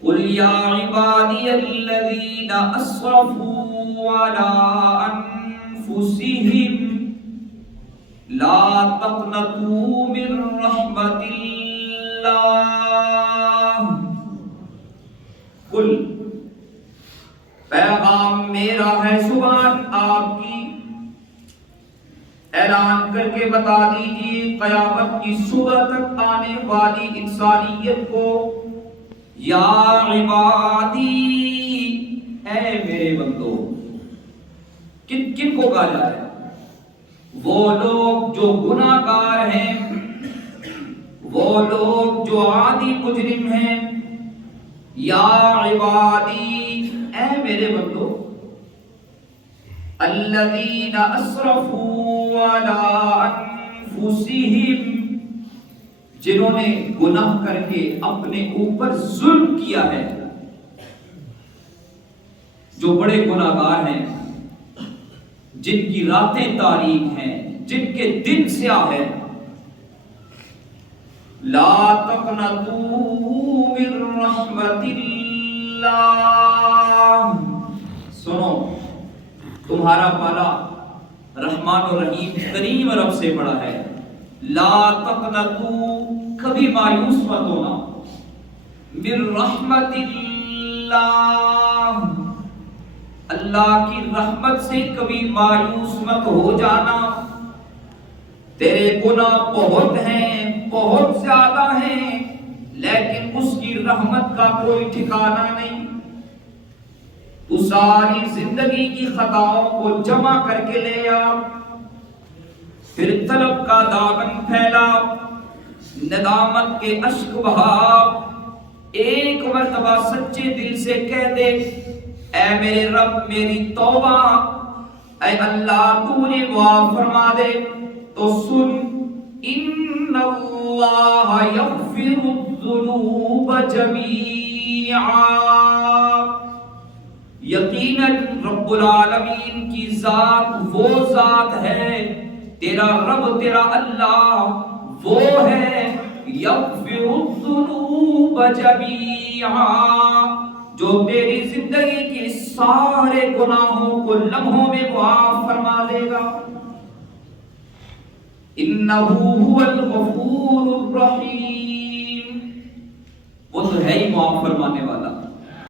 قل یا عبادی الذین اسرفوا علی انفسہم لا تقنطوا من رحمت اللہ۔ قل، پیغام میرا ہے، زبان آپ کی، اعلان کر کے بتا دیجیے قیامت کی صبح تک آنے والی انسانیت کو، یا عبادی، اے میرے بندو۔ کن کن کو کہا جا رہا ہے؟ وہ لوگ جو گناہ گار ہیں، وہ لوگ جو عادی مجرم ہیں۔ یا عبادی، اے میرے بندو، الذین اسرفوا علی انفسہم، جنہوں نے گناہ کر کے اپنے اوپر ظلم کیا ہے، جو بڑے گناہ گار ہیں، جن کی راتیں تاریک ہیں، جن کے دن سیاہ ہے۔ لا تقنطوا من رحمت اللہ، سنو، تمہارا پالا رحمان و رحیم کریم رب سے بڑا ہے۔ لا تقنطوا، کبھی مایوس مت ہونا، من رحمت اللہ، اللہ کی رحمت سے کبھی مایوس مت ہو جانا۔ تیرے گناہ بہت ہیں، بہت زیادہ ہیں، لیکن اس کی رحمت کا کوئی ٹھکانہ نہیں۔ تو ساری زندگی کی خطاؤں کو جمع کر کے لے آ، پھر طلب کا دامن پھیلا، ندامت کے اشک بہا، ایک مرتبہ سچے دل سے کہہ دے، اے میرے رب میری توبہ، اے اللہ تو نے معاف فرما دے۔ تو سن، ان اللہ یغفر الذنوب جمیعا، یقیناً رب العالمین کی ذات وہ ذات ہے، تیرا رب، تیرا اللہ وہ ہے، یغفر الذنوب جمیعا، جو تیری زندگی کے سارے گناہوں کو لمحوں میں معاف فرما دے گا۔ انہ هو الغفور الرحیم، وہ تو ہے ہی معاف فرمانے والا۔